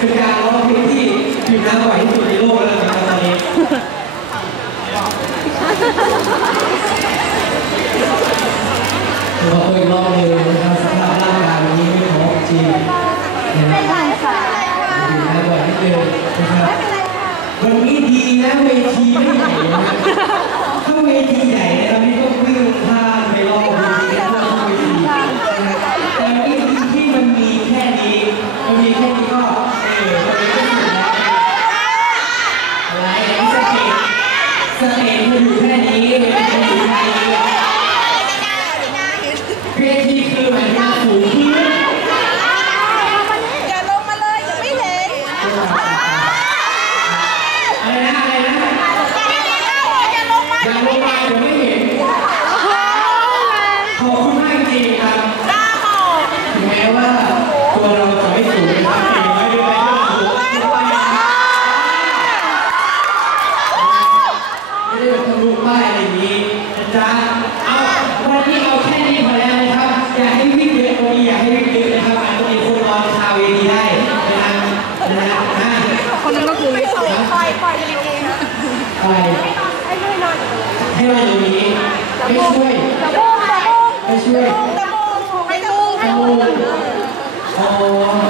เป็นการร้องเพลงที่ผิวน้ำบ่ที่สุดในโลกแล้วนะตอนนี้ขอบคุณรอบเลยนะครับสภาพร่างกายวันนี้ไม่พร้อจริงไม่ทันค่ะผิวน้ำบ่อยนิดเดียวนะครับวันนี้ดีนะเวทีไม่ใหญ่นะถ้าเวที Andrew Penny. อะไร ให้ลุยนอนอยู่ตรงนี้ให้เราอยู่นี้ไม่ช่วยตะโบงตะโบงไม่ช่วยตะโบงไม่ตะโบงโอ้